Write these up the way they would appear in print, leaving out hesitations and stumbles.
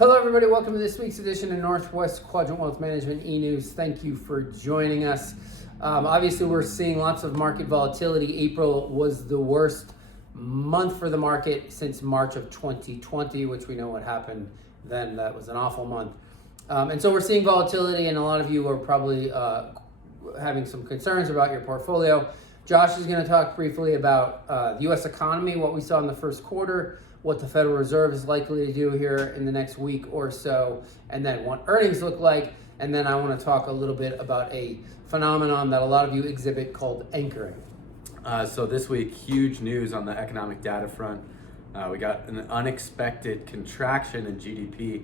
Hello, everybody. Welcome to this week's edition of Northwest Quadrant Wealth Management e-News. Thank you for joining us. Obviously, we're seeing lots of market volatility. April was the worst month for the market since March of 2020, which we know what happened then. That was an awful month. And so we're seeing volatility, and a lot of you are probably having some concerns about your portfolio. Josh is going to talk briefly about the U.S. economy, what we saw in the first quarter, what the Federal Reserve is likely to do here in the next week or so, and then what earnings look like. And then I want to talk a little bit about a phenomenon that a lot of you exhibit called anchoring. So this week, huge news on the economic data front. We got an unexpected contraction in GDP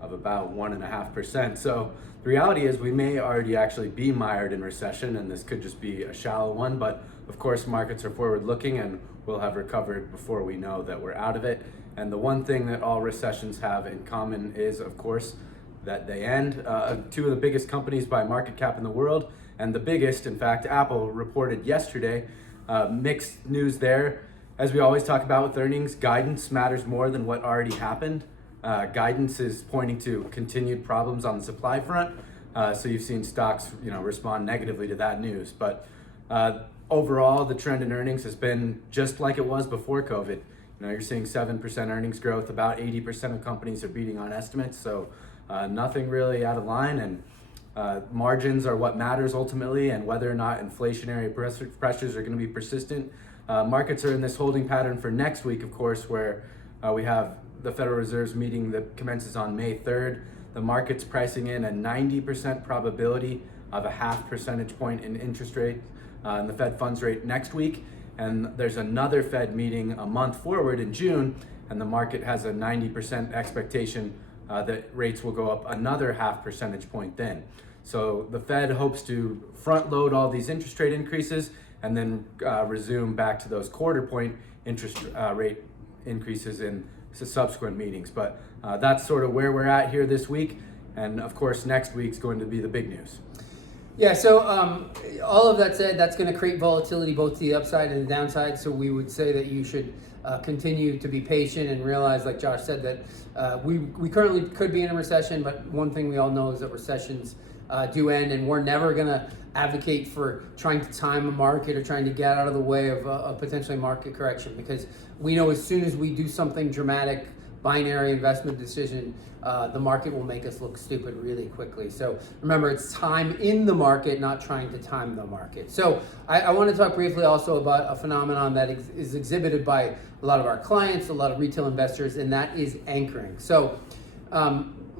of about 1.5%. So the reality is we may already actually be mired in recession, and this could just be a shallow one, but of course markets are forward looking and we'll have recovered before we know that we're out of it. And the one thing that all recessions have in common is, of course, that they end. Two of the biggest companies by market cap in the world, and the biggest, in fact, Apple, reported yesterday. Mixed news there. As we always talk about with earnings, guidance matters more than what already happened. Guidance is pointing to continued problems on the supply front. So you've seen stocks, respond negatively to that news. But overall, the trend in earnings has been just like it was before COVID. You're seeing 7% earnings growth. About 80% of companies are beating on estimates. So nothing really out of line. And margins are what matters ultimately, and whether or not inflationary pressures are going to be persistent. Markets are in this holding pattern for next week, of course, where we have the Federal Reserve's meeting that commences on May 3rd. The market's pricing in a 90% probability of a 0.5 percentage point in interest rate in the Fed funds rate next week. And there's another Fed meeting a month forward in June, and the market has a 90% expectation that rates will go up another 0.5 percentage point then. So the Fed hopes to front load all these interest rate increases and then resume back to those quarter point interest rate increases in subsequent meetings. But that's sort of where we're at here this week. And of course, next week's going to be the big news. Yeah, so all of that said, that's going to create volatility both to the upside and the downside. So we would say that you should continue to be patient and realize, like Josh said, that we currently could be in a recession, but one thing we all know is that recessions do end, and we're never going to advocate for trying to time a market or trying to get out of the way of a potentially market correction, because we know as soon as we do something dramatic, binary investment decision, the market will make us look stupid really quickly. So remember, it's time in the market, not trying to time the market. So I want to talk briefly also about a phenomenon that is exhibited by a lot of our clients, a lot of retail investors, and that is anchoring. So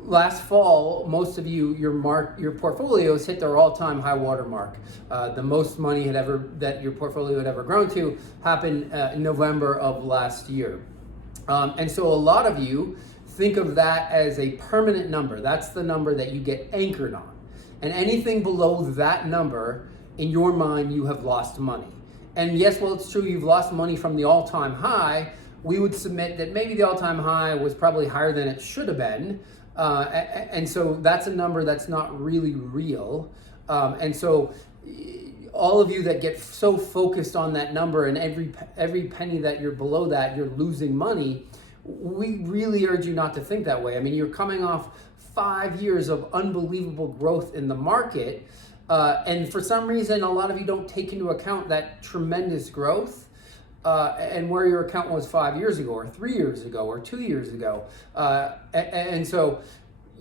last fall, most of your portfolios hit their all-time high water mark. The most money that your portfolio had ever grown to happened in November of last year. And so a lot of you think of that as a permanent number. That's the number that you get anchored on. And anything below that number, in your mind, you have lost money. And yes, well, it's true, you've lost money from the all-time high. We would submit that maybe the all-time high was probably higher than it should have been. And so that's a number that's not really real. And so all of you that get so focused on that number, and every penny that you're below that, you're losing money, we really urge you not to think that way. I mean, you're coming off 5 years of unbelievable growth in the market. And for some reason, a lot of you don't take into account that tremendous growth and where your account was 5 years ago, or 3 years ago, or 2 years ago. And so,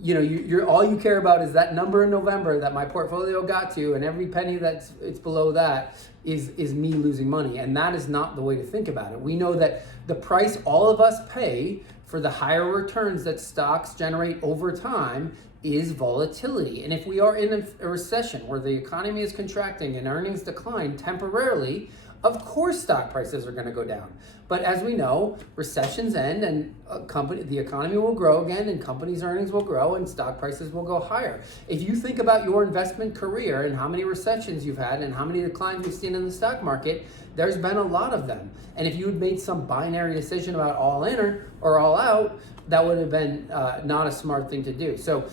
you're all you care about is that number in November that my portfolio got to, and every penny it's below that is me losing money. And that is not the way to think about it. We know that the price all of us pay for the higher returns that stocks generate over time is volatility. And if we are in a recession where the economy is contracting and earnings decline temporarily, of course stock prices are going to go down. But as we know, recessions end and the economy will grow again, and companies' earnings will grow and stock prices will go higher. If you think about your investment career and how many recessions you've had and how many declines you've seen in the stock market, there's been a lot of them. And if you had made some binary decision about all in or all out, that would have been not a smart thing to do. So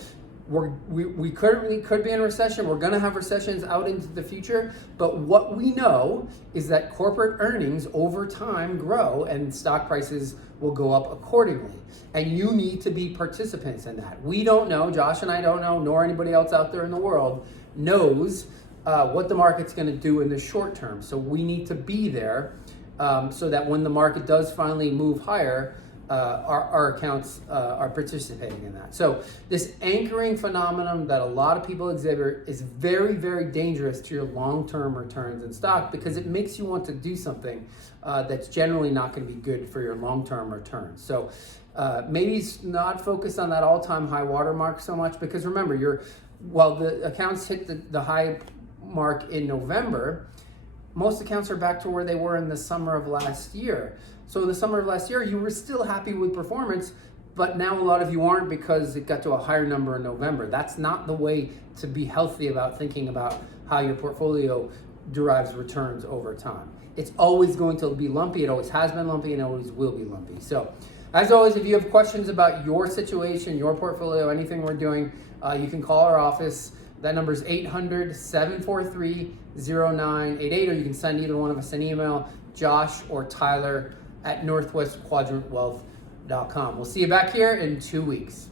we currently could be in a recession. We're going to have recessions out into the future. But what we know is that corporate earnings over time grow and stock prices will go up accordingly. And you need to be participants in that. We don't know, Josh and I don't know, nor anybody else out there in the world knows what the market's going to do in the short term. So we need to be there so that when the market does finally move higher, our accounts are participating in that. So this anchoring phenomenon that a lot of people exhibit is very, very dangerous to your long-term returns in stock because it makes you want to do something that's generally not going to be good for your long-term returns. So maybe not focus on that all-time high watermark so much because remember, while the accounts hit the high mark in November, most accounts are back to where they were in the summer of last year. So in the summer of last year, you were still happy with performance, but now a lot of you aren't because it got to a higher number in November. That's not the way to be healthy about thinking about how your portfolio derives returns over time. It's always going to be lumpy. It always has been lumpy and always will be lumpy. So as always, if you have questions about your situation, your portfolio, anything we're doing, you can call our office. That number is 800-743-0988, or you can send either one of us an email, Josh or Tyler at northwestquadrantwealth.com. We'll see you back here in 2 weeks.